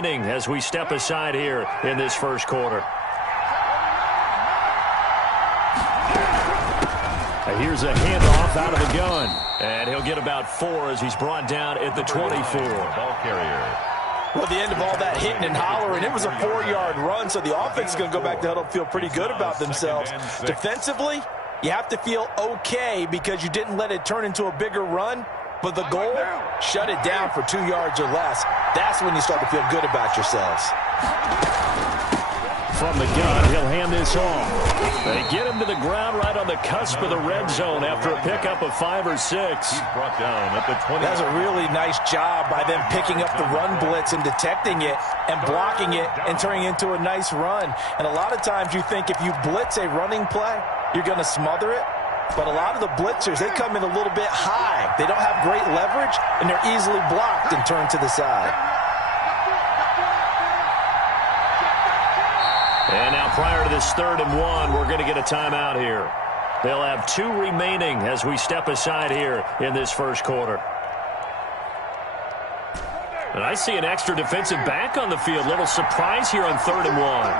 remaining as we step aside here in this first quarter. Here's a handoff out of the gun. And he'll get about 4 as he's brought down at the 24. Ball carrier. Well, the end of all that hitting and hollering, it was a 4-yard run, so the offense is going to go back to huddle and feel pretty good about themselves. Defensively, you have to feel okay because you didn't let it turn into a bigger run, but the goal, shut it down for 2 yards or less. That's when you start to feel good about yourselves. From the gun, he'll hand this off. They get him to the ground right on the cusp of the red zone after a pickup of 5 or 6. He's brought down at the 20. That's a really nice job by them picking up the run blitz and detecting it and blocking it and turning it into a nice run. And a lot of times you think if you blitz a running play, you're going to smother it. But a lot of the blitzers, they come in a little bit high. They don't have great leverage, and they're easily blocked and turned to the side. And now prior to this 3rd and 1, we're going to get a timeout here. They'll have 2 remaining as we step aside here in this first quarter. And I see an extra defensive back on the field. Little surprise here on 3rd and 1.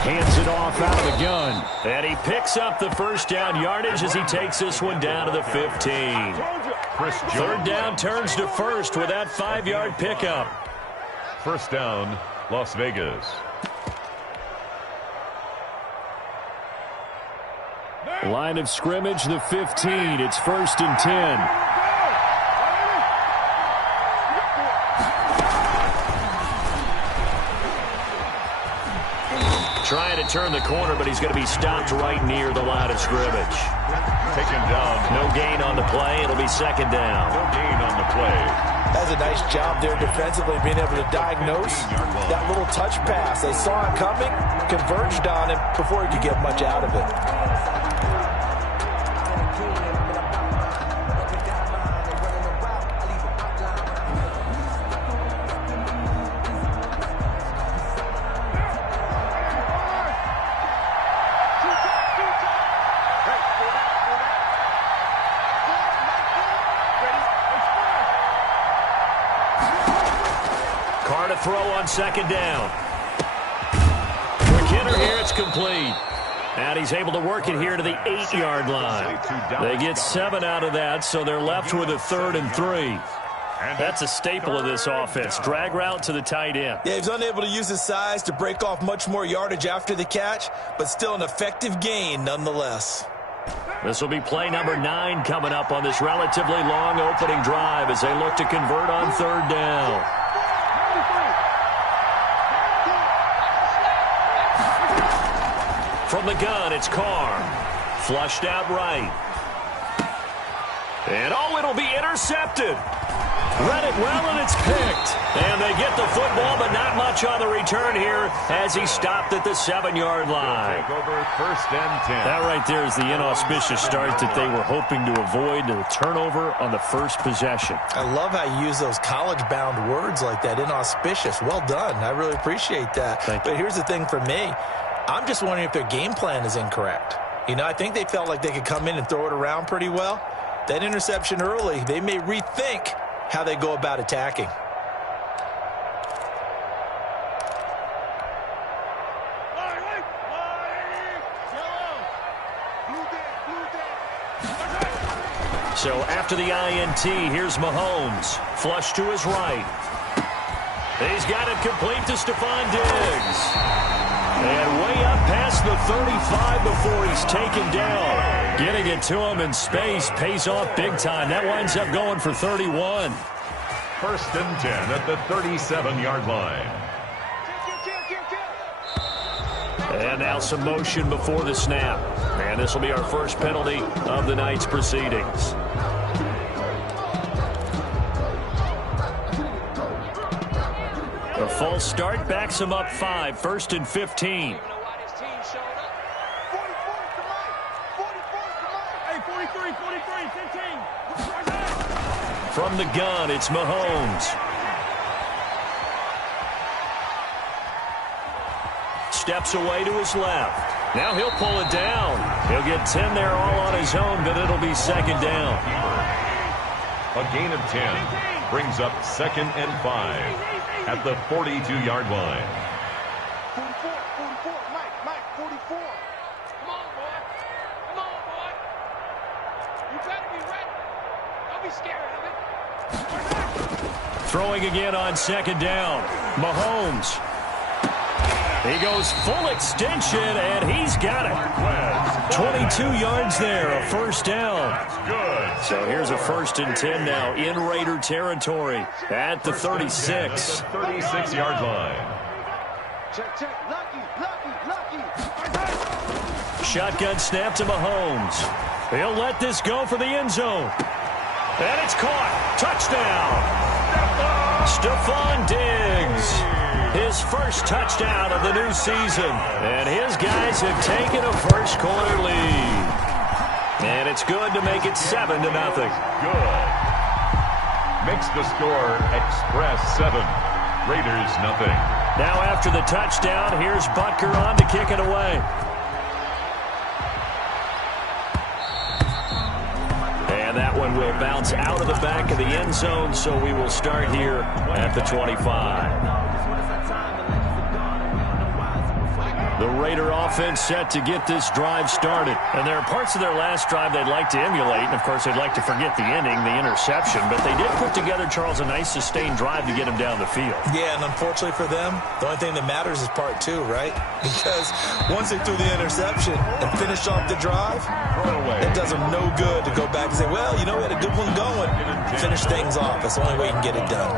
Hands it off out of the gun. And he picks up the first down yardage as he takes this one down to the 15. 3rd down turns to 1st with that 5-yard pickup. 1st down, Las Vegas. Line of scrimmage, the 15. It's 1st and 10. Trying to turn the corner, but he's going to be stopped right near the line of scrimmage. Taken down. No gain on the play. It'll be 2nd down. No gain on the play. That's a nice job there defensively, being able to diagnose that little touch pass. They saw it coming, converged on him before he could get much out of it. Throw on 2nd down. Quick hitter here, it's complete. And he's able to work it here to the 8-yard line. They get 7 out of that, so they're left with a 3rd and 3. That's a staple of this offense. Drag route to the tight end. Yeah, he's unable to use his size to break off much more yardage after the catch, but still an effective gain nonetheless. This will be play number 9 coming up on this relatively long opening drive as they look to convert on 3rd down. From the gun, it's Carr. Flushed out right. And it'll be intercepted. Read it well, and it's picked. And they get the football, but not much on the return here as he stopped at the 7-yard line. Take over 1st and 10. That right there is the inauspicious start that they were hoping to avoid, the turnover on the first possession. I love how you use those college-bound words like that, inauspicious. Well done. I really appreciate that. But here's the thing for me. I'm just wondering if their game plan is incorrect. You know, I think they felt like they could come in and throw it around pretty well. That interception early, they may rethink how they go about attacking. So after the INT, here's Mahomes. Flush to his right. He's got it complete to Stephon Diggs. And way up past the 35 before he's taken down. Getting it to him in space pays off big time. That winds up going for 31. 1st and 10 at the 37-yard line. And now some motion before the snap. And this will be our first penalty of the night's proceedings. A false start backs him up 5. 1st and 15. From the gun, it's Mahomes. Steps away to his left. Now he'll pull it down. He'll get 10 there all on his own, but it'll be second down. A gain of 10 brings up 2nd and 5 at the 42-yard line. 44, Mike, 44. Come on, boy. You better be ready. Don't be scared of it. Throwing again on second down. Mahomes. He goes full extension, and he's got it. 22 yards there, a first down. Good. So here's a 1st and 10 now in Raider territory at the 36. At the 36-yard line. Check. Lucky. Shotgun snap to Mahomes. He'll let this go for the end zone. And it's caught. Touchdown. Stephon Diggs. His first touchdown of the new season. And his guys have taken a first-quarter lead. And it's good to make it 7-0. Good. Makes the score Express 7. Raiders nothing. Now after the touchdown, here's Butker on to kick it away. And that one will bounce out of the back of the end zone, so we will start here at the 25. The Raider offense set to get this drive started. And there are parts of their last drive they'd like to emulate. And, of course, they'd like to forget the ending, the interception. But they did put together, Charles, a nice sustained drive to get him down the field. Yeah, and unfortunately for them, the only thing that matters is part 2, right? Because once they threw the interception and finished off the drive, it does them no good to go back and say, well, you know, we had a good one going. Finish things off. That's the only way you can get it done.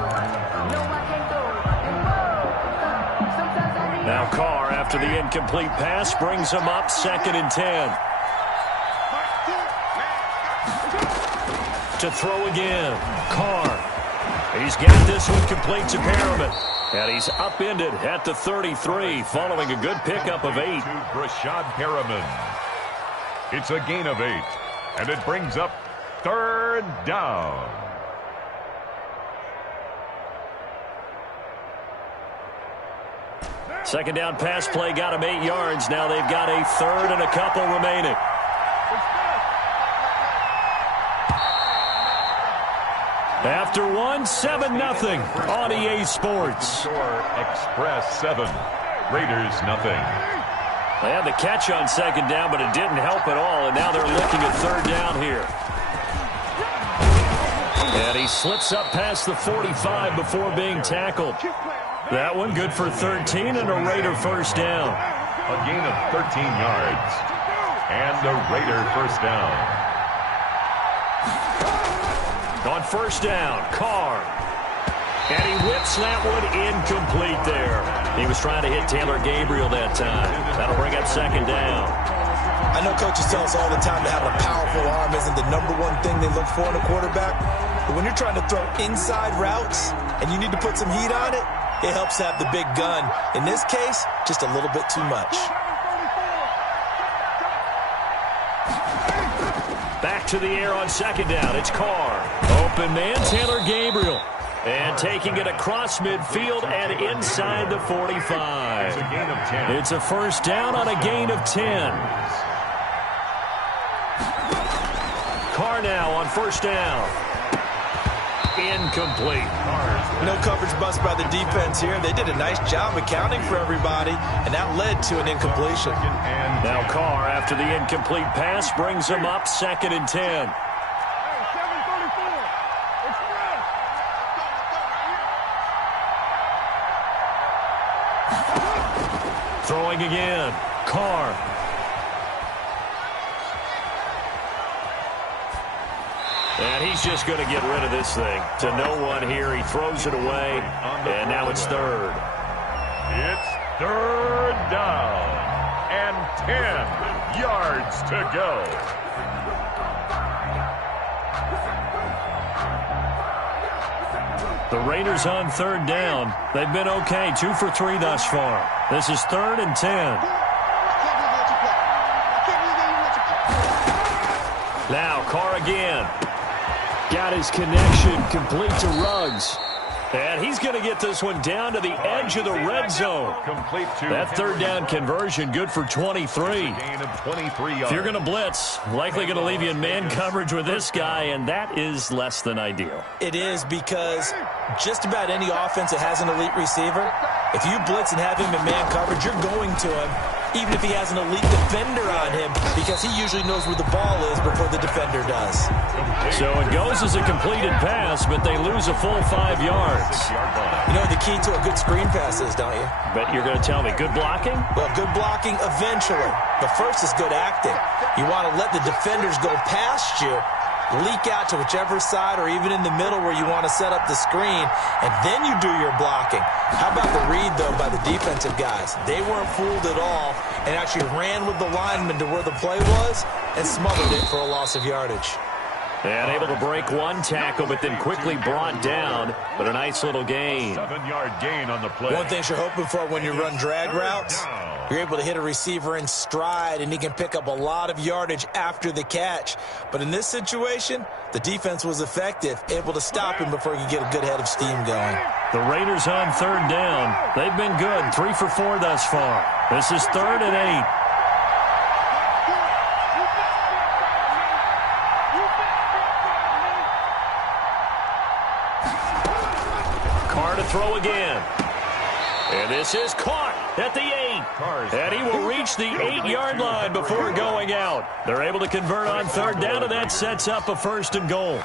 Now Carr, after the incomplete pass, brings him up 2nd and 10. To throw again. Carr. He's got this one complete to Perriman. And he's upended at the 33, following a good pickup of 8. To Brashad Perriman. It's a gain of 8. And it brings up 3rd down. Second down pass play got him 8 yards. Now they've got a 3rd and a couple remaining. After 7-0 on EA Sports. Score Express 7. Raiders nothing. They had the catch on second down, but it didn't help at all. And now they're looking at 3rd down here. And he slips up past the 45 before being tackled. That one good for 13 and a Raider first down. A gain of 13 yards. And a Raider first down. On first down, Carr. And he whips that one incomplete there. He was trying to hit Taylor Gabriel that time. That'll bring up 2nd down. I know coaches tell us all the time that having a powerful arm isn't the #1 thing they look for in a quarterback. But when you're trying to throw inside routes and you need to put some heat on it, it helps to have the big gun. In this case, just a little bit too much. Back to the air on second down. It's Carr. Open man, Taylor Gabriel. And taking it across midfield and inside the 45. It's a gain of 10. It's a first down on a gain of 10. Carr now on first down. Incomplete. No coverage bust by the defense here. They did a nice job accounting for everybody, and that led to an incompletion. Now Carr, after the incomplete pass, brings him up 2nd and 10. Throwing again. Carr. And he's just going to get rid of this thing. To no one here. He throws it away. And now it's 3rd. It's 3rd down. And 10 yards to go. The Raiders on 3rd down. They've been okay. 2 for 3 thus far. This is 3rd and 10. Now Carr again. Got his connection complete to Ruggs. And he's going to get this one down to the edge of the red zone. Complete to That third down conversion good for 23. Gain of 23 yards. If you're going to blitz, likely going to leave you in man coverage with this guy, and that is less than ideal. It is, because just about any offense that has an elite receiver, if you blitz and have him in man coverage, you're going to him, even if he has an elite defender on him, because he usually knows where the ball is before the defender does. So it goes as a completed pass, but they lose a full 5 yards. You know what the key to a good screen pass is, don't you? But you're going to tell me, good blocking? Well, good blocking eventually. But first is good acting. You want to let the defenders go past you, leak out to whichever side or even in the middle where you want to set up the screen, and then you do your blocking. How about the read, though, by the defensive guys? They weren't fooled at all and actually ran with the lineman to where the play was and smothered it for a loss of yardage. And able to break one tackle, but then quickly brought down. But a nice little gain. 7-yard gain on the play. One thing you're hoping for when you run drag routes, you're able to hit a receiver in stride, and he can pick up a lot of yardage after the catch. But in this situation, the defense was effective, able to stop him before he could get a good head of steam going. The Raiders on third down. They've been good, 3 for 4 thus far. This is 3rd and 8. To throw again. And this is caught at the 8. And he will reach the 8-yard line before going out. They're able to convert on third down, and that sets up a 1st and goal.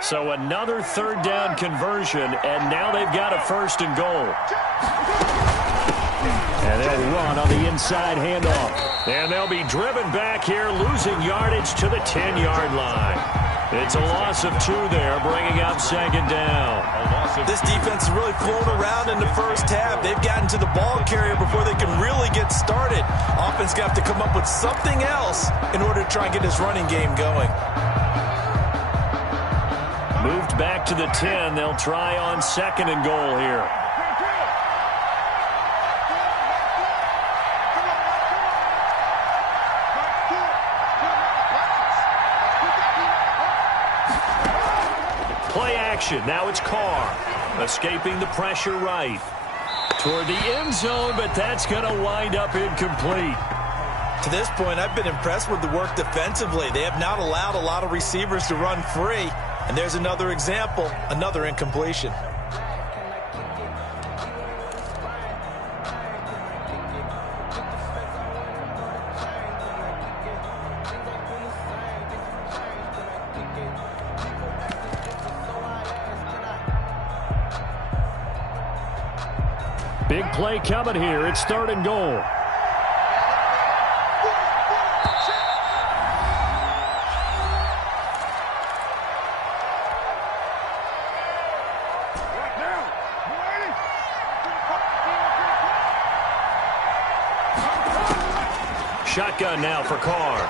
So another third down conversion, and now they've got a 1st and goal. And they'll run on the inside handoff. And they'll be driven back here, losing yardage to the 10-yard line. It's a loss of 2 there, bringing up 2nd down. This defense has really flown around in the first half. They've gotten to the ball carrier before they can really get started. Offense got to come up with something else in order to try and get this running game going. Moved back to the 10. They'll try on 2nd and goal here. Now it's Carr, escaping the pressure right. Toward the end zone, but that's going to wind up incomplete. To this point, I've been impressed with the work defensively. They have not allowed a lot of receivers to run free. And there's another example, another incompletion. Big play coming here. It's 3rd and goal. Shotgun now for Carr.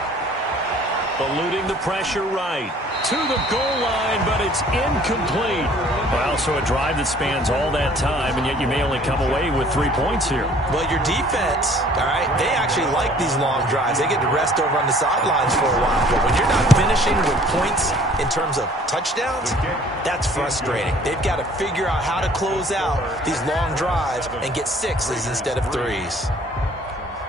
Eluding the pressure right. To the goal line, but it's incomplete. Well, so a drive that spans all that time, and yet you may only come away with 3 points here. Well, your defense, all right, they actually like these long drives. They get to rest over on the sidelines for a while. But when you're not finishing with points in terms of touchdowns, that's frustrating. They've got to figure out how to close out these long drives and get 6s instead of 3s.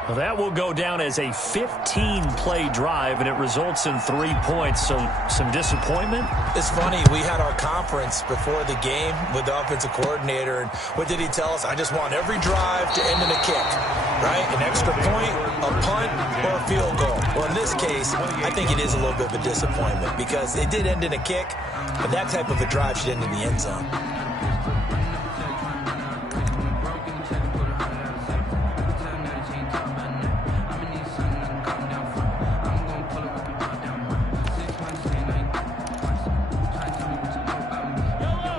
Well, that will go down as a 15-play drive, and it results in 3 points. So some disappointment? It's funny. We had our conference before the game with the offensive coordinator, and what did he tell us? I just want every drive to end in a kick, right? An extra point, a punt, or a field goal. Well, in this case, I think it is a little bit of a disappointment because it did end in a kick, but that type of a drive should end in the end zone.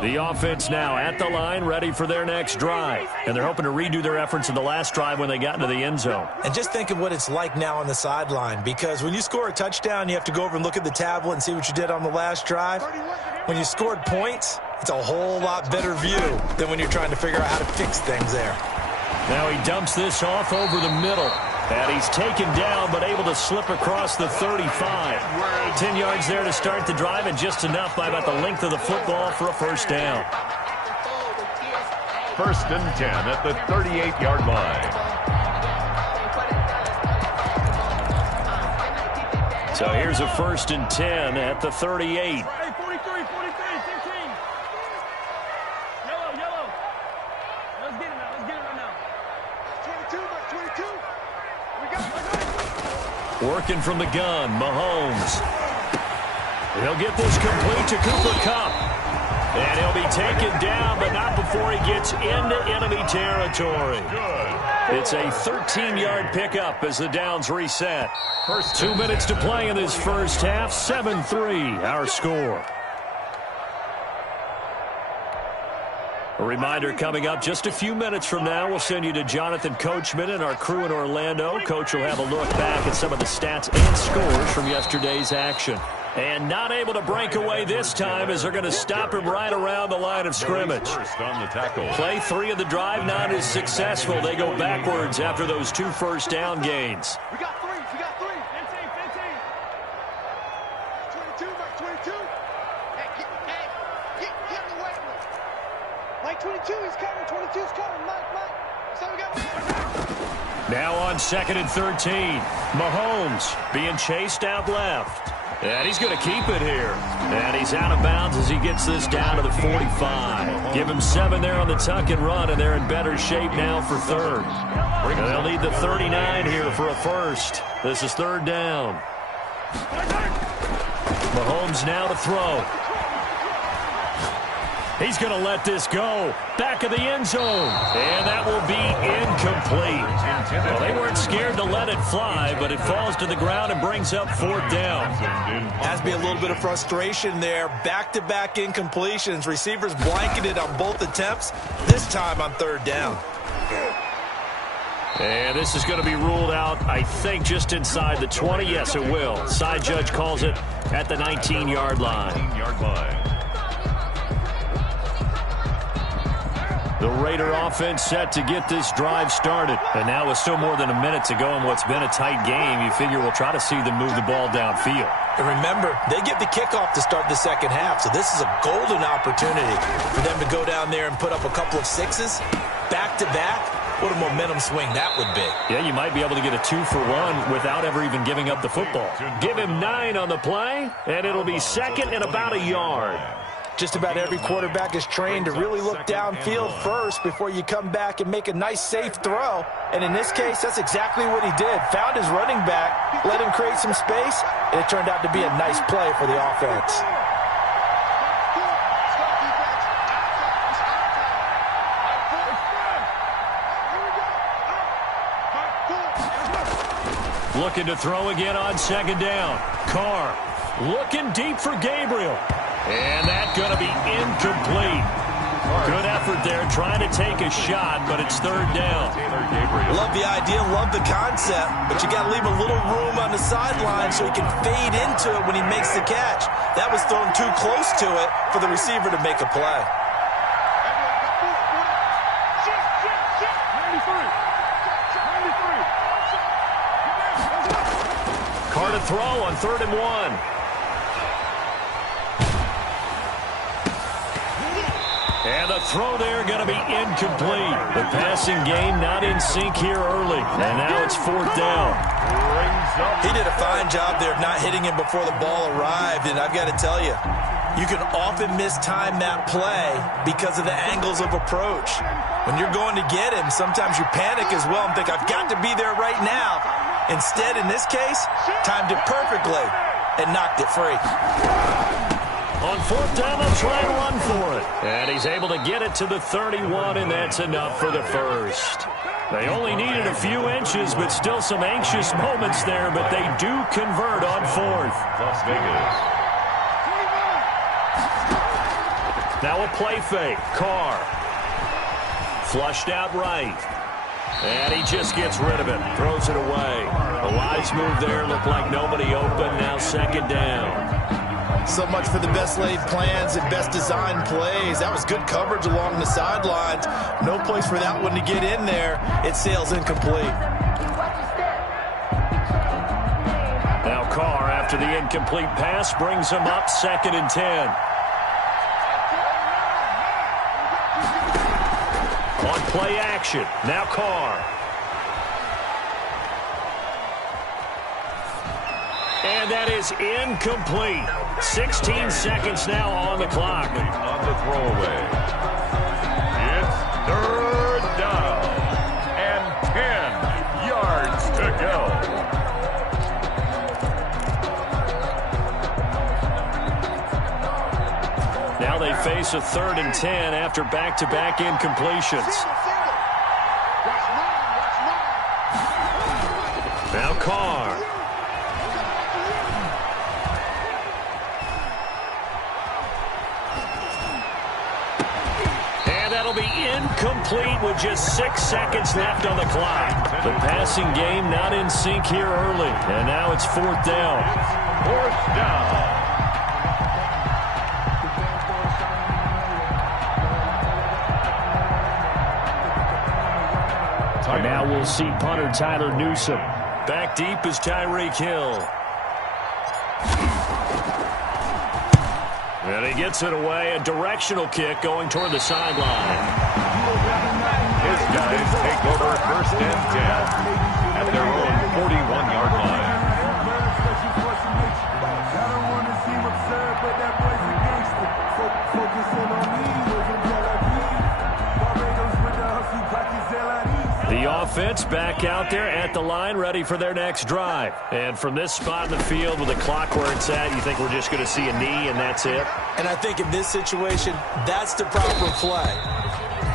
The offense now at the line, ready for their next drive. And they're hoping to redo their efforts in the last drive when they got into the end zone. And just think of what it's like now on the sideline, because when you score a touchdown, you have to go over and look at the tablet and see what you did on the last drive. When you scored points, it's a whole lot better view than when you're trying to figure out how to fix things there. Now he dumps this off over the middle. And he's taken down, but able to slip across the 35. 10 yards there to start the drive, and just enough by about the length of the football for a first down. 1st and 10 at the 38-yard line. So here's a 1st and 10 at the 38. 43, 15. Yellow. Let's get it right now. 22. We got it. Working from the gun, Mahomes. He'll get this complete to Cooper Kupp. And he'll be taken down, but not before he gets into enemy territory. It's a 13-yard pickup as the downs reset. 2 minutes to play in this first half. 7-3, our score. A reminder coming up just a few minutes from now, we'll send you to Jonathan Coachman and our crew in Orlando. Coach will have a look back at some of the stats and scores from yesterday's action. And not able to break away this time as they're going to stop him right around the line of scrimmage. On the tackle. Play 3 of the drive not as successful. They go backwards after those 2 first down gains. We got 3. 15. 22. Hey, get him away. Mike 22, he's coming. 22's coming. Mike. So we got Now on 2nd and 13. Mahomes being chased out left. And he's going to keep it here. And he's out of bounds as he gets this down to the 45. Give him 7 there on the tuck and run, and they're in better shape now for 3rd. And they'll need the 39 here for a first. This is 3rd down. Mahomes now to throw. He's going to let this go. Back of the end zone. And that will be incomplete. Well, they weren't scared to let it fly, but it falls to the ground and brings up 4th down. Has to be a little bit of frustration there. Back-to-back incompletions. Receivers blanketed on both attempts, this time on 3rd down. And this is going to be ruled out, I think, just inside the 20. Yes, it will. Side judge calls it at the 19-yard line. 19-yard line. The Raider offense set to get this drive started. And now with still more than a minute to go in what's been a tight game, you figure we'll try to see them move the ball downfield. And remember, they get the kickoff to start the second half, so this is a golden opportunity for them to go down there and put up a couple of 6s back-to-back. What a momentum swing that would be. Yeah, you might be able to get a 2-for-1 without ever even giving up the football. Give him 9 on the play, and it'll be 2nd and about a yard. Just about every quarterback is trained to really look downfield first before you come back and make a nice, safe throw. And in this case, that's exactly what he did. Found his running back, let him create some space, and it turned out to be a nice play for the offense. Looking to throw again on 2nd down. Carr looking deep for Gabriel. And that's going to be incomplete. Good effort there trying to take a shot, but it's 3rd down. Love the idea, love the concept, but you got to leave a little room on the sideline so he can fade into it when he makes the catch. That was thrown too close to it for the receiver to make a play. Carr to throw on 3rd and 1. And the throw there going to be incomplete. The passing game not in sync here early. And now it's 4th down. He did a fine job there of not hitting him before the ball arrived. And I've got to tell you, you can often mistime that play because of the angles of approach. When you're going to get him, sometimes you panic as well and think, I've got to be there right now. Instead, in this case, timed it perfectly and knocked it free. On 4th down, they'll try and run for it. And he's able to get it to the 31, and that's enough for the first. They only needed a few inches, but still some anxious moments there, but they do convert on 4th. Las Vegas. Now a play fake. Carr. Flushed out right. And he just gets rid of it. Throws it away. The wise move there. Looked like nobody open. Now 2nd down. So much for the best laid plans and best designed plays. That was good coverage along the sidelines. No place for that one to get in there. It sails incomplete. after the incomplete pass brings him up 2nd and 10. On play action, now Carr. And that is incomplete. 16 seconds now on the clock. On the throwaway. It's 3rd down and 10 yards to go. Now they face a 3rd and 10 after back-to-back incompletions. Now Carr. Incomplete with just 6 seconds left on the clock. The passing game not in sync here early. And now it's 4th down. 4th down. And now we'll see punter Tyler Newsome. Back deep is Tyreek Hill. And he gets it away. A directional kick going toward the sideline. His guys take over 1st and 10 at their own 41-yard line. The offense back out there at the line, ready for their next drive. And from this spot in the field with the clock where it's at, you think we're just going to see a knee and that's it? And I think in this situation, that's the proper play.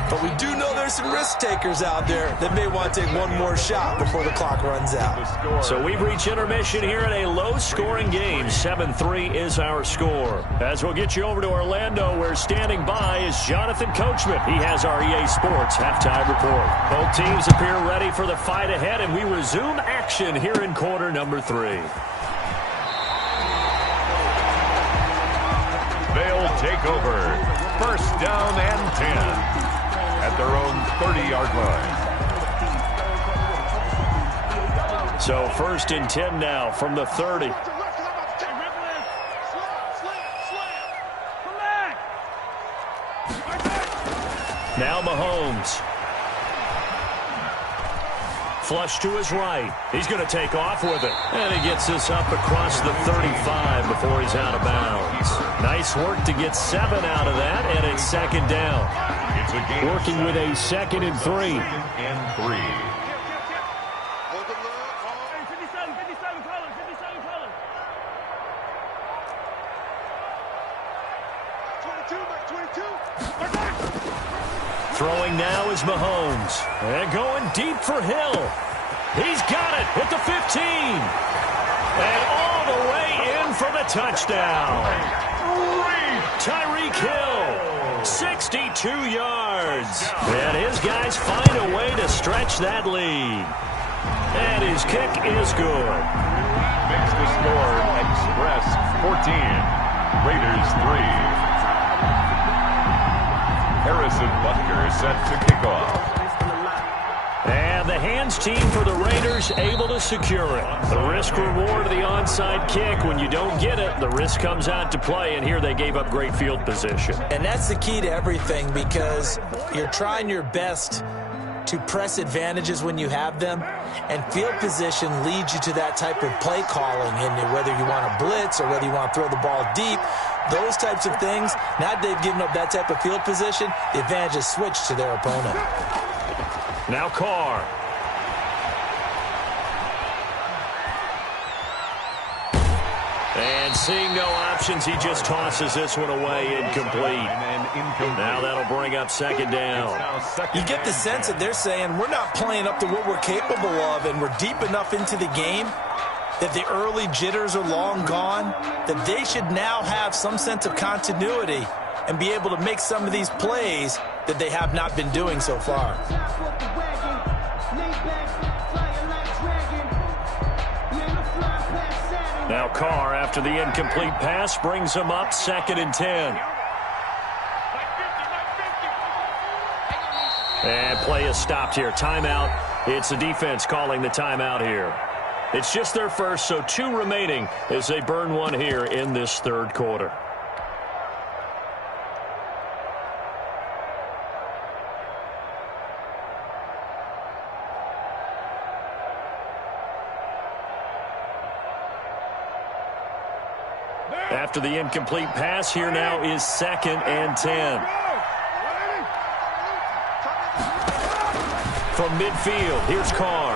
But we do know there's some risk takers out there that may want to take one more shot before the clock runs out. So we've reached intermission here in a low-scoring game. 7-3 is our score. As we'll get you over to Orlando, where standing by is Jonathan Coachman. He has our EA Sports halftime report. Both teams appear ready for the fight ahead, and we resume action here in quarter number 3. They'll take over 1st down and 10. At their own 30-yard line. So 1st and 10 now from the 30. Now Mahomes. Flush to his right. He's going to take off with it. And he gets this up across the 35 before he's out of bounds. Nice work to get 7 out of that, and it's 2nd down. Working with a 2nd and 3. 2nd and 3. Throwing now is Mahomes. And going deep for Hill. He's got it at the 15. And all the way in for the touchdown. Tyreek Hill, 62 yards. And his guys find a way to stretch that lead. And his kick is good. Makes the score Express 14, Raiders 3. Harrison Butker set to kick off. And the hands team for the Raiders able to secure it. The risk reward of the onside kick. When you don't get it, the risk comes out to play, and here they gave up great field position. And that's the key to everything, because you're trying your best to press advantages when you have them, and field position leads you to that type of play calling, and whether you want to blitz or whether you want to throw the ball deep, those types of things. Now they've given up that type of field position, the advantage is switched to their opponent. Now Carr. And seeing no options, he just tosses this one away incomplete. Now that'll bring up 2nd down. You get the sense that they're saying we're not playing up to what we're capable of, and we're deep enough into the game that the early jitters are long gone, that they should now have some sense of continuity and be able to make some of these plays that they have not been doing so far. Now Carr, after the incomplete pass, brings him up 2nd and 10. And play is stopped here. Timeout. It's the defense calling the timeout here. It's just their first, so 2 remaining as they burn one here in this third quarter. After the incomplete pass, here now is 2nd and 10. From midfield, here's Carr.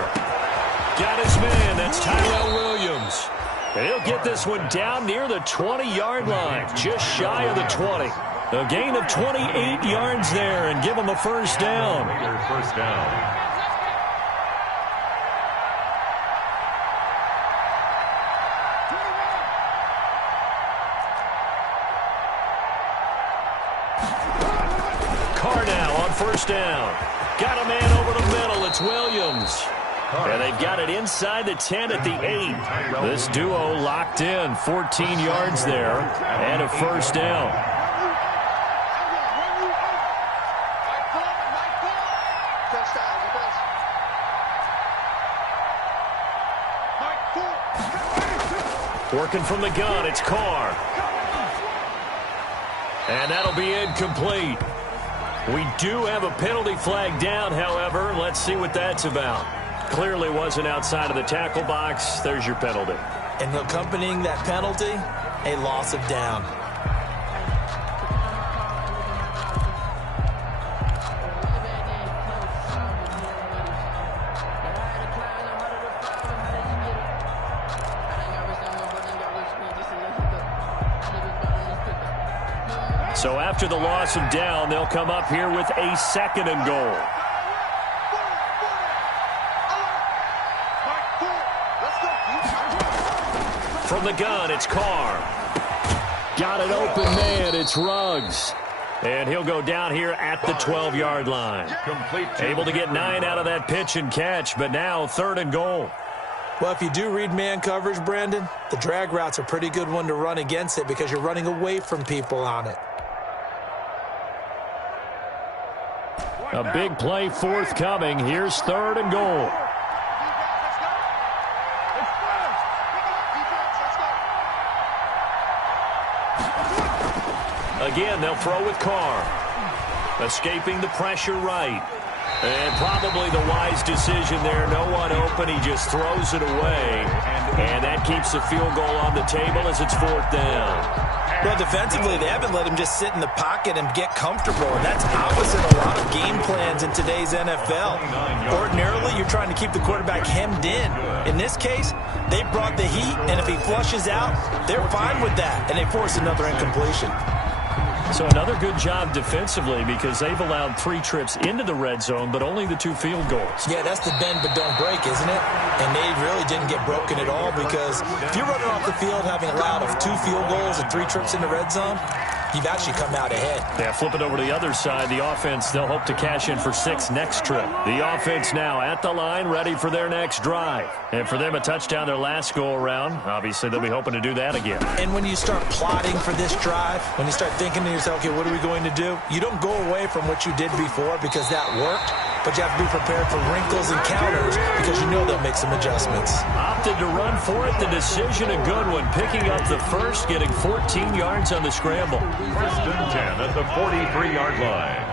Got his man, that's Tyrell Williams. And he'll get this one down near the 20-yard line, just shy of the 20. A gain of 28 yards there and give him a first down. First down. Carr now on first down. Got a man over the middle. It's Williams. And they've got it inside the 10 at the 8. This duo locked in. 14 yards there and a first down. Working from the gun, it's Carr. And that'll be incomplete. We do have a penalty flag down, however. Let's see what that's about. Clearly wasn't outside of the tackle box. There's your penalty. And accompanying that penalty, a loss of down. So after the loss of down, they'll come up here with a 2nd and goal. From the gun, it's Carr. Got an open man, it's Ruggs. And he'll go down here at the 12-yard line. Able to get 9 out of that pitch and catch, but now 3rd and goal. Well, if you do read man coverage, Brandon, the drag route's a pretty good one to run against it because you're running away from people on it. A big play forthcoming. Here's 3rd and goal. Again, they'll throw with Carr. Escaping the pressure right. And probably the wise decision there. No one open. He just throws it away. And that keeps the field goal on the table as it's 4th down. Well, defensively, they haven't let him just sit in the pocket and get comfortable. And that's opposite a lot of game plans in today's NFL. Ordinarily, you're trying to keep the quarterback hemmed in. In this case, they brought the heat, and if he flushes out, they're fine with that. And they force another incompletion. So another good job defensively because they've allowed 3 trips into the red zone, but only the 2 field goals. Yeah, that's the bend but don't break, isn't it? And they really didn't get broken at all because if you're running off the field having allowed 2 field goals and 3 trips in the red zone, you've actually come out ahead. Yeah, flip it over to the other side. The offense, they'll hope to cash in for 6 next trip. The offense now at the line, ready for their next drive. And for them, a touchdown their last go-around. Obviously, they'll be hoping to do that again. And when you start plotting for this drive, when you start thinking to yourself, okay, what are we going to do? You don't go away from what you did before because that worked, but you have to be prepared for wrinkles and counters because you know they'll make some adjustments. Opted to run for it. The decision, a good one. Picking up the first, getting 14 yards on the scramble. 1st and 10 at the 43-yard line.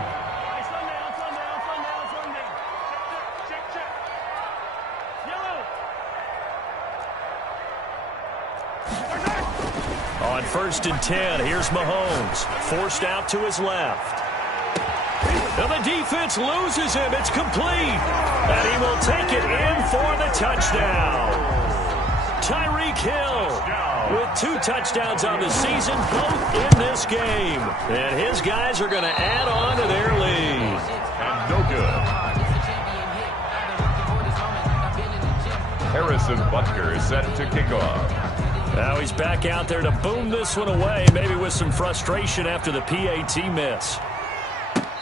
On 1st and 10, here's Mahomes. Forced out to his left. And the defense loses him. It's complete. And he will take it in for the touchdown. Tyreek Hill with 2 touchdowns on the season, both in this game. And his guys are going to add on to their lead. And no good. Harrison Butker is set to kick off. Now he's back out there to boom this one away, maybe with some frustration after the PAT miss.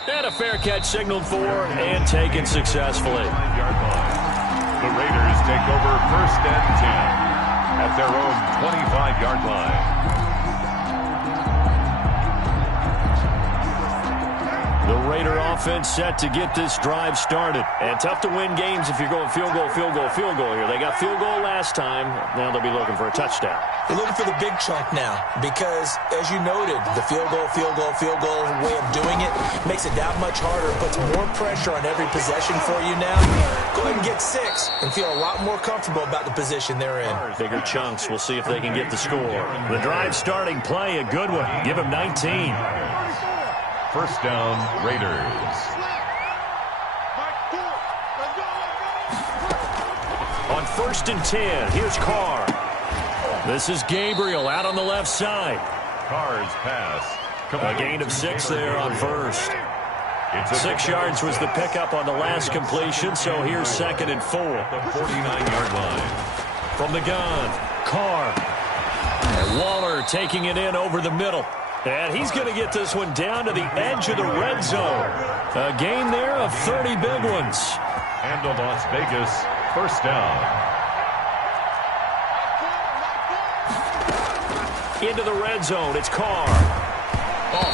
And a fair catch signaled for and taken successfully. The Raiders take over 1st and 10 at their own 25-yard line. The Raider offense set to get this drive started. And tough to win games if you're going field goal, field goal, field goal here. They got field goal last time. Now they'll be looking for a touchdown. They're looking for the big chunk now because, as you noted, the field goal way of doing it makes it that much harder, puts more pressure on every possession for you now. Go ahead and get 6 and feel a lot more comfortable about the position they're in. Bigger chunks. We'll see if they can get the score. The drive starting play, a good one. Give him 19. First down, Raiders. On 1st and 10, here's Carr. This is Gabriel out on the left side. Carr's pass. A gain of 6 there on first. 6 yards was the pickup on the last completion, so here's 2nd and 4. The 49-yard line. From the gun, Carr. And Waller taking it in over the middle. And he's going to get this one down to the edge of the red zone. A gain there of 30 big ones. And to Las Vegas, first down. Into the red zone, it's Carr.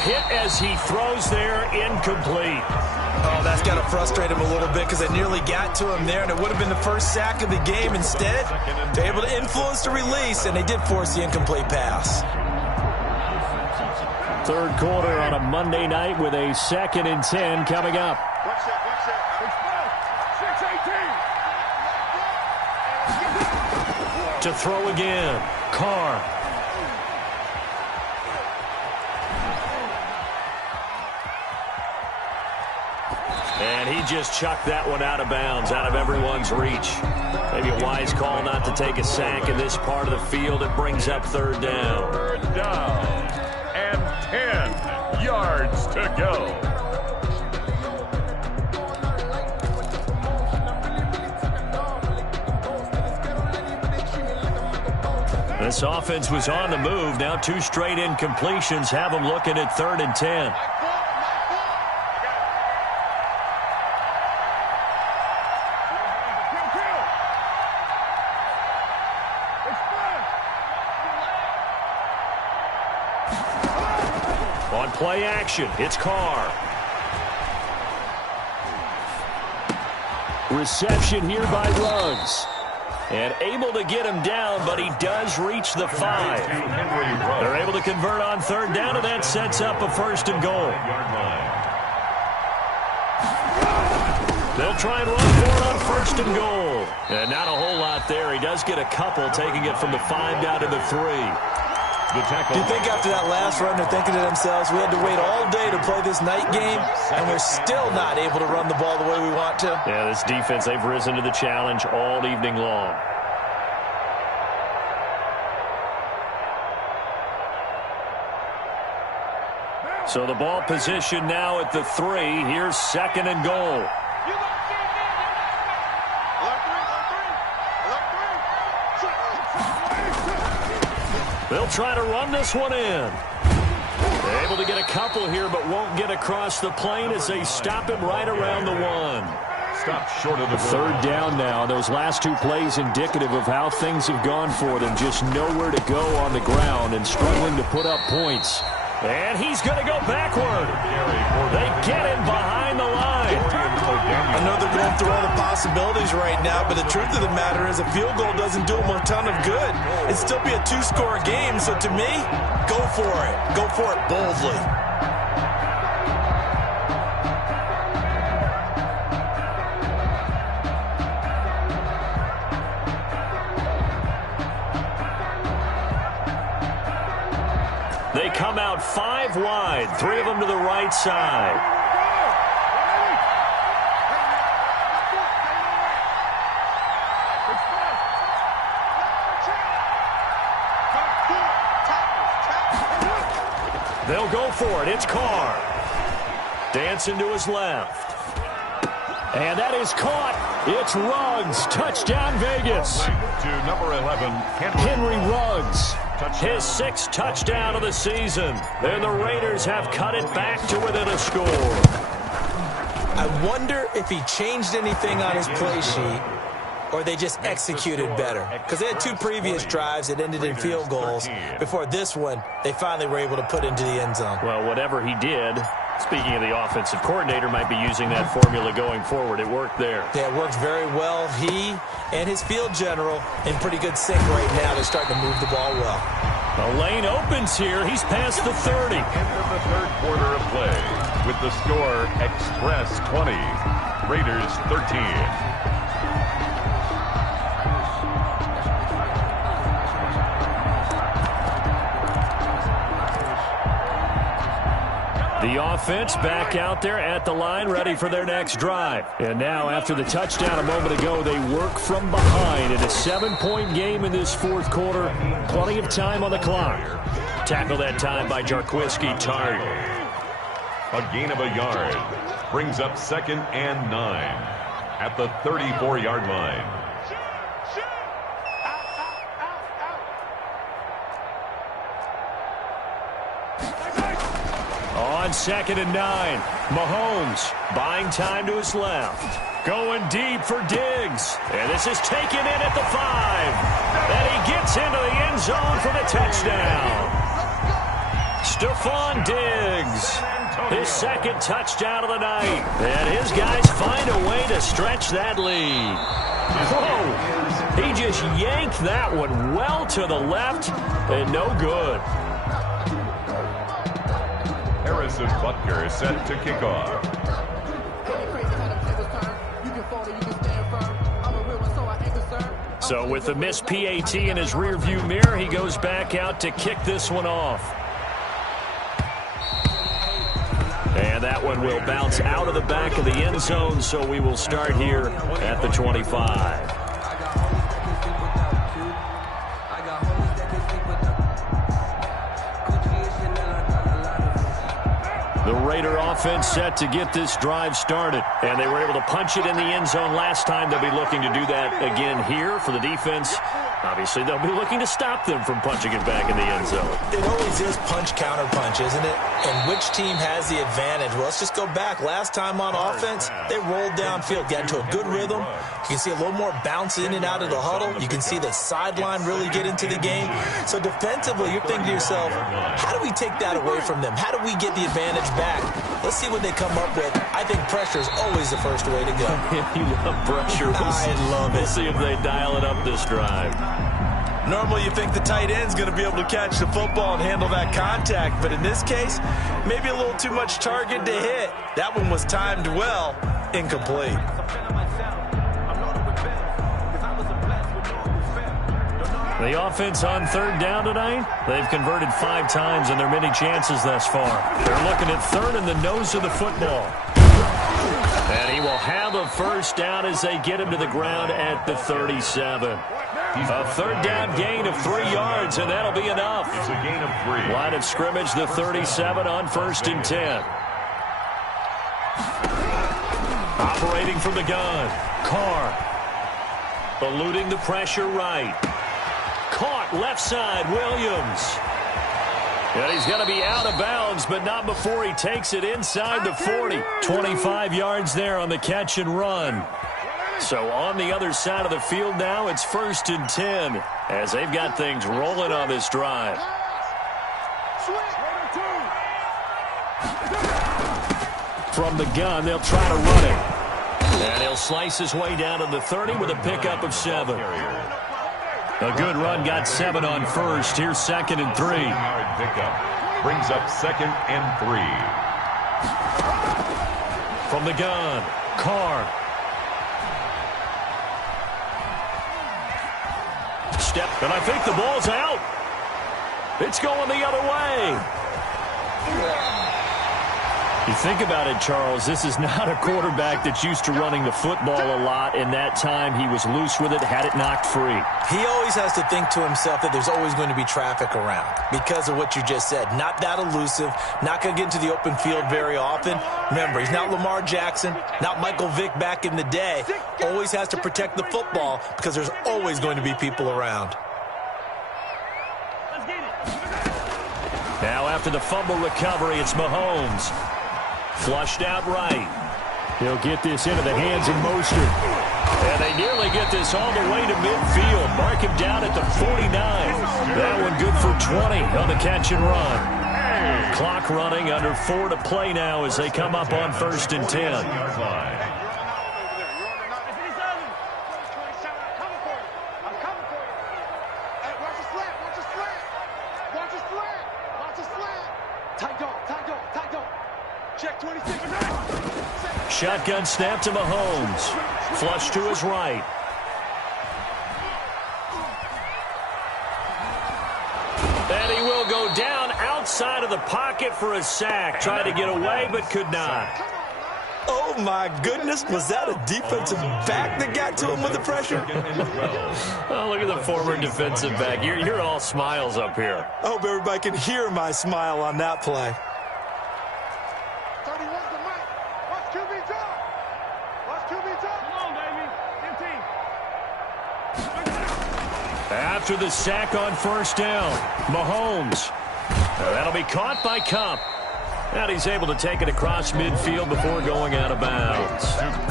Hit as he throws there, incomplete. Oh, that's got to frustrate him a little bit because they nearly got to him there, and it would have been the first sack of the game. Instead, they're able to influence the release, and they did force the incomplete pass. 3rd quarter on a Monday night with a 2nd and 10 coming up. To throw again, Carr. And he just chucked that one out of bounds, out of everyone's reach. Maybe a wise call not to take a sack in this part of the field. It brings up 3rd down. 3rd down. And 10 yards to go. This offense was on the move. Now 2 straight incompletions have them looking at 3rd and 10. On play action, it's Carr. Reception here by Ruggs. And able to get him down, but he does reach the 5. They're able to convert on 3rd down, and that sets up a 1st and goal. They'll try and run for it on 1st and goal. And not a whole lot there. He does get a couple, taking it from the 5 down to the 3. Do you think after that last run they're thinking to themselves, we had to wait all day to play this night game, and we're still not able to run the ball the way we want to? Yeah, this defense, they've risen to the challenge all evening long. So the ball position now at the 3. Here's 2nd and goal. They'll try to run this one in. They're able to get a couple here, but won't get across the plane as they stop him right around the 1. Stop short of the 3rd down now. Those last 2 plays indicative of how things have gone for them. Just nowhere to go on the ground and struggling to put up points. And he's going to go backward. They get him behind the line. I know they're going through all the possibilities right now, but the truth of the matter is a field goal doesn't do them a ton of good. It'd still be a 2-score game, so to me, go for it. Go for it boldly. They come out 5 wide, 3 of them to the right side. They'll go for it. It's Carr. Dancing to his left. And that is caught. It's Ruggs. Touchdown, Vegas. To number 11, Henry Ruggs. His 6th touchdown of the season. And the Raiders have cut it back to within a score. I wonder if he changed anything on his play sheet or they just executed better. Because they had 2 previous drives that ended in field goals. Before this one, they finally were able to put into the end zone. Well, whatever he did, Speaking of the offensive coordinator, might be using that formula going forward. It worked there. Yeah, it worked very well. He and his field general in pretty good sync right now. They're starting to move the ball well. The lane opens here. He's past the 30. End of the third quarter of play with the score Express 20, Raiders 13. The offense back out there at the line, ready for their next drive. And now, after the touchdown a moment ago, they work from behind in a 7-point game in this fourth quarter. Plenty of time on the clock. Tackle that time by Jarquiski Tartt. A gain of a yard brings up 2nd and 9 at the 34-yard line. On 2nd and 9, Mahomes buying time to his left. Going deep for Diggs. And this is taken in at the 5. And he gets into the end zone for the touchdown. Stephon Diggs, his 2nd touchdown of the night. And his guys find a way to stretch that lead. Whoa! He just yanked that one well to the left and no good. Harrison Butker is set to kick off. So with the missed PAT in his rearview mirror, he goes back out to kick this one off. And that one will bounce out of the back of the end zone, so we will start here at the 25. The Raider offense set to get this drive started. And they were able to punch it in the end zone last time. They'll be looking to do that again here for the defense. Obviously, they'll be looking to stop them from punching it back in the end zone. It always is punch-counter-punch, isn't it? And which team has the advantage? Well, let's just go back. Last time on offense, they rolled downfield, got into a good rhythm. You can see a little more bounce in and out of the huddle. You can see the sideline really get into the game. So defensively, you're thinking to yourself, how do we take that away from them? How do we get the advantage back? Let's see what they come up with. I think pressure is always the first way to go. You love pressure. I love it. We'll see if they dial it up this drive. Normally you think the tight end's going to be able to catch the football and handle that contact, but in this case, maybe a little too much target to hit. That one was timed well, incomplete. The offense on 3rd down tonight, they've converted 5 times in their many chances thus far. They're looking at 3rd in the nose of the football. And he will have a first down as they get him to the ground at the 37. A 3rd down gain of 3 yards, and that'll be enough. It's a gain of 3. Line of scrimmage, the 37 on 1st and 10. Operating from the gun, Carr. Eluding the pressure right. Caught left side, Williams. And he's going to be out of bounds, but not before he takes it inside the 40. 25 yards there on the catch and run. So on the other side of the field now, it's 1st and 10 as they've got things rolling on this drive. From the gun, they'll try to run it. And he'll slice his way down to the 30 with a pickup of 7. A good run, got 7 on 1st. Here's 2nd and 3. Pickup brings up 2nd and 3. From the gun, Carr. Step, and I think the ball's out. It's going the other way. You think about it, Charles, this is not a quarterback that's used to running the football a lot. In that time, he was loose with it, had it knocked free. He always has to think to himself that there's always going to be traffic around because of what you just said. Not that elusive, not going to get into the open field very often. Remember, he's not Lamar Jackson, not Michael Vick back in the day. Always has to protect the football because there's always going to be people around. Now after the fumble recovery, it's Mahomes. Flushed out right. He'll get this into the hands of Mostert. And they nearly get this all the way to midfield. Mark him down at the 49. That one good for 20 on the catch and run. away. Clock running, under 4 to play now as they come up on 1st and 10. Yard line. Shotgun snap to Mahomes. Flush to his right. And he will go down outside of the pocket for a sack. Tried to get away, but could not. Oh, my goodness. Was that a defensive back that got to him with the pressure? Oh, look at the former defensive back. You're all smiles up here. I hope everybody can hear my smile on that play. After the sack on 1st down, Mahomes. Now that'll be caught by Kupp. And he's able to take it across midfield before going out of bounds.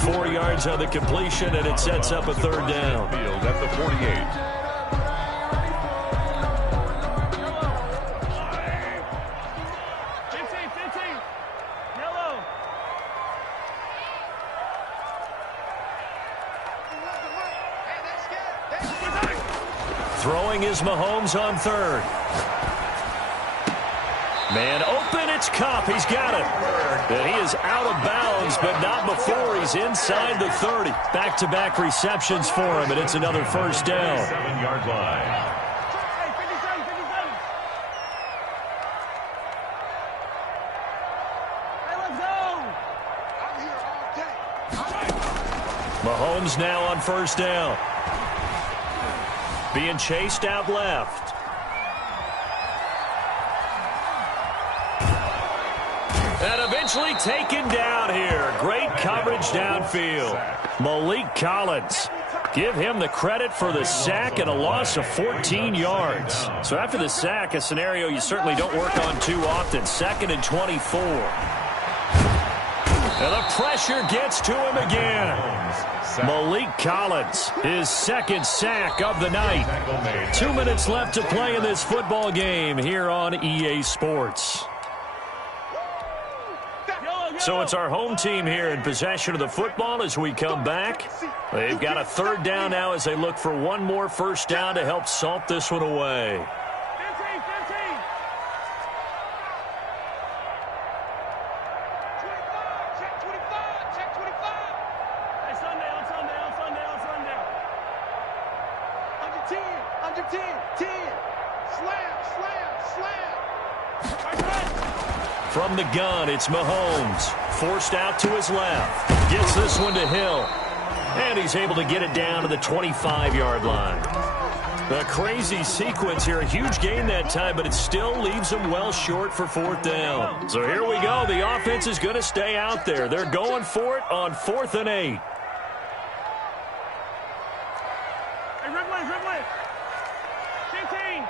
4 yards on the completion, and it sets up a 3rd down. Field at the 48. 15. Yellow. Throwing is Mahomes on 3rd. Man open, it's Kupp. He's got it. And he is out of bounds, but not before he's inside the 30. Back-to-back receptions for him, and it's another 1st down. 7-yard line. Mahomes now on 1st down. Being chased out left. And eventually taken down here. Great coverage downfield. Malik Collins. Give him the credit for the sack and a loss of 14 yards. So after the sack, a scenario you certainly don't work on too often. 2nd and 24. And the pressure gets to him again. Malik Collins, his 2nd sack of the night. 2 minutes left to play in this football game here on EA Sports. So it's our home team here in possession of the football as we come back. They've got a 3rd down now as they look for one more 1st down to help salt this one away. 10. Slam. From the gun, it's Mahomes. Forced out to his left. Gets this one to Hill. And he's able to get it down to the 25-yard line. A crazy sequence here. A huge gain that time, but it still leaves them well short for 4th down. So here we go. The offense is going to stay out there. They're going for it on 4th and 8. Hey, Ripley. 15.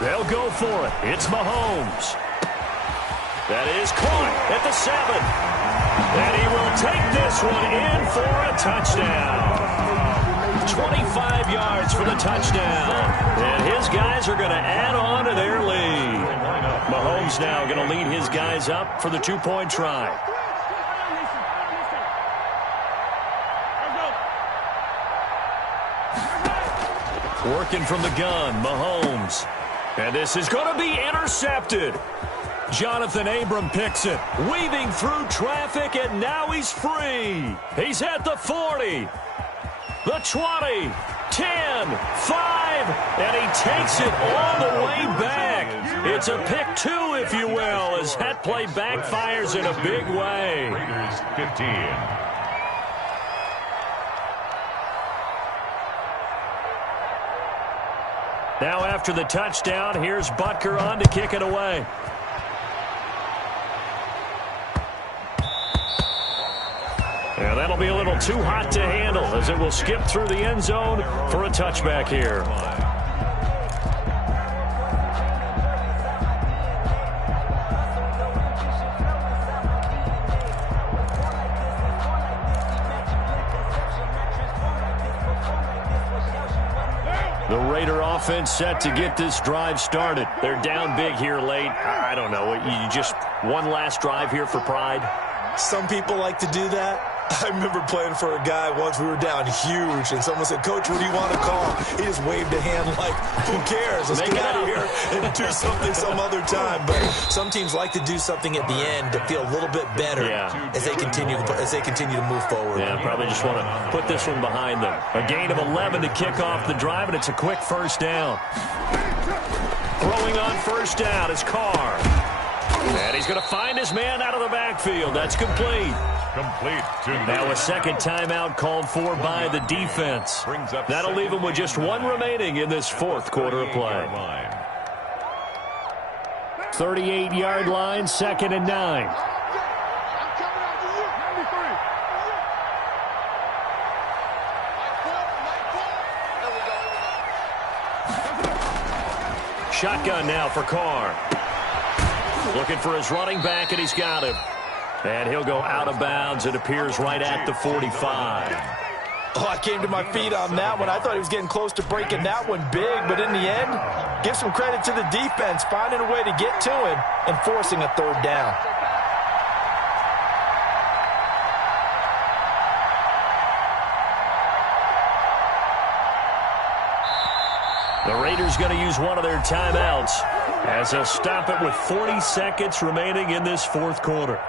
They'll go for it. It's Mahomes. That is caught at the 7. And he will take this one in for a touchdown. 25 yards for the touchdown. And his guys are going to add on to their lead. Mahomes now going to lead his guys up for the 2-point try. Working from the gun, Mahomes. And this is going to be intercepted. Jonathan Abram picks it, weaving through traffic, and now he's free. He's at the 40, the 20, 10, 5, and he takes it all the way back. It's a pick 2, if you will, as that play backfires in a big way. Raiders 15. Now after the touchdown, here's Butker on to kick it away. And that'll be a little too hot to handle as it will skip through the end zone for a touchback here. The Raider offense set to get this drive started. They're down big here late. I don't know. You just one last drive here for pride? Some people like to do that. I remember playing for a guy once. We were down huge, and someone said, "Coach, what do you want to call?" He just waved a hand like, "Who cares? Let's get out of here and do something some other time." But some teams like to do something at the end to feel a little bit better as they continue to move forward. Yeah, probably just want to put this one behind them. A gain of 11 to kick off the drive, and it's a quick first down. Throwing on first down is Carr. And he's going to find his man out of the backfield. That's complete. Now a second timeout called for by the defense. That'll leave him with just one remaining in this fourth quarter of play. 38-yard line, 2nd and 9. Shotgun now for Carr. Looking for his running back, and he's got him. And he'll go out of bounds. It appears right at the 45. Oh, I came to my feet on that one. I thought he was getting close to breaking that one big, but in the end, give some credit to the defense, finding a way to get to him and forcing a third down. The Raiders going to use one of their timeouts as they'll stop it with 40 seconds remaining in this fourth quarter.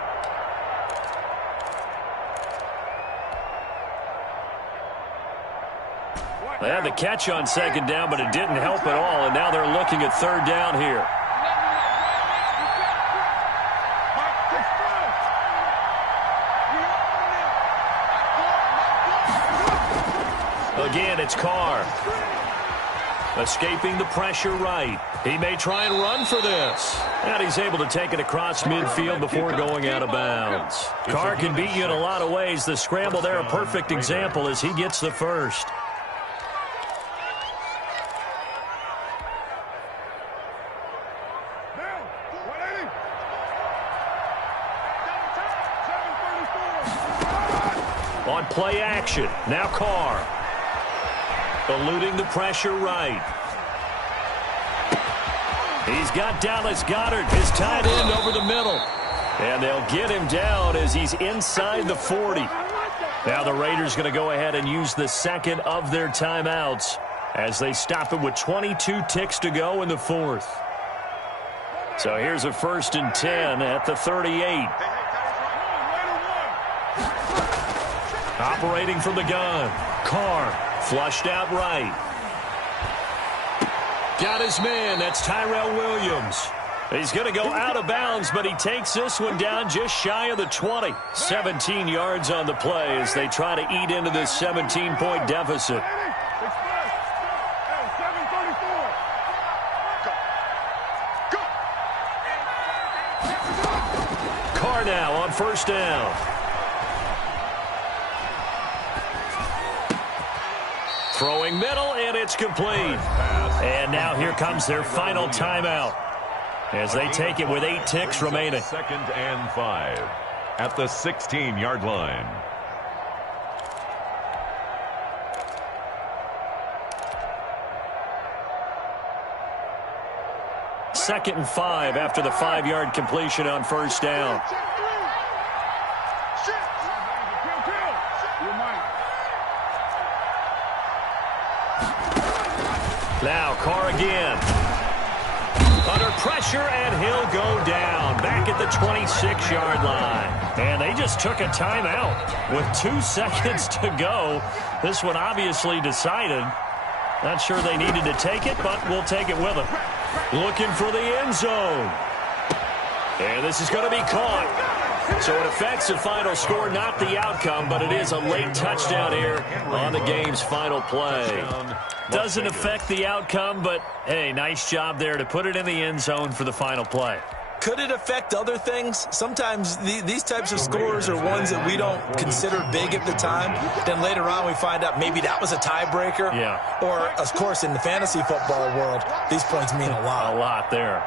They had the catch on second down, but it didn't help at all, and now they're looking at third down here. Again, it's Carr. Escaping the pressure right. He may try and run for this. And he's able to take it across midfield before going out of bounds. Carr can beat you in a lot of ways. The scramble there, a perfect example as he gets the first. On play action, now Carr. Eluding the pressure right. He's got Dallas Goedert, his tight end, over the middle. And they'll get him down as he's inside the 40. Now the Raiders going to go ahead and use the second of their timeouts as they stop it with 22 ticks to go in the fourth. So here's a 1st and 10 at the 38. Operating from the gun. Carr. Flushed out right. Got his man. That's Tyrell Williams. He's going to go out of bounds, but he takes this one down just shy of the 20. 17 yards on the play as they try to eat into this 17-point deficit. Carr now on first down. Throwing middle, and it's complete. And now here comes their final timeout as they take it with 8 ticks remaining. 2nd and 5 at the 16-yard line. Second and 5 after the 5-yard completion on first down. Now Carr again. Under pressure, and he'll go down. Back at the 26-yard line. And they just took a timeout with 2 seconds to go. This one obviously decided. Not sure they needed to take it, but we'll take it with them. Looking for the end zone. And this is going to be caught. So it affects the final score, not the outcome, but it is a late touchdown here on the game's final play. Doesn't affect the outcome, but, hey, nice job there to put it in the end zone for the final play. Could it affect other things? Sometimes these types of scores are ones that we don't consider big at the time. Then later on we find out maybe that was a tiebreaker. Yeah. Or, of course, in the fantasy football world, these points mean a lot. A lot there.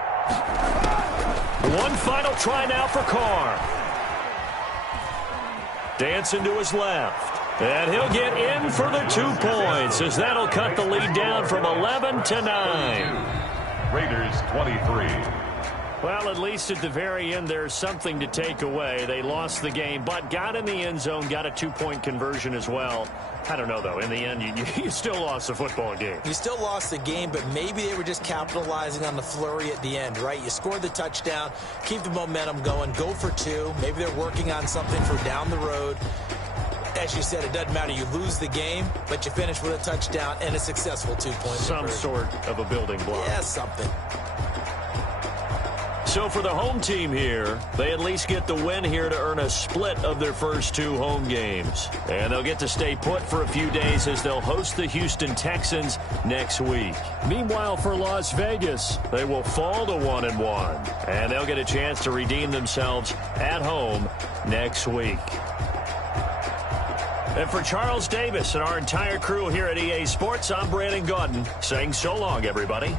One final try now for Carr. Dancing to his left. And he'll get in for the 2 points, as that'll cut the lead down from 11 to 9. Raiders 23. Well, at least at the very end, there's something to take away. They lost the game, but got in the end zone, got a 2-point conversion as well. I don't know, though. In the end, you still lost the football game. You still lost the game, but maybe they were just capitalizing on the flurry at the end, right? You scored the touchdown, keep the momentum going, go for 2. Maybe they're working on something for down the road. As you said, it doesn't matter. You lose the game, but you finish with a touchdown and a successful 2-point Some conversion. sort of a building block. Yeah, something. So for the home team here, they at least get the win here to earn a split of their first 2 home games. And they'll get to stay put for a few days as they'll host the Houston Texans next week. Meanwhile, for Las Vegas, they will fall to 1-1. And they'll get a chance to redeem themselves at home next week. And for Charles Davis and our entire crew here at EA Sports, I'm Brandon Gaudin saying so long, everybody.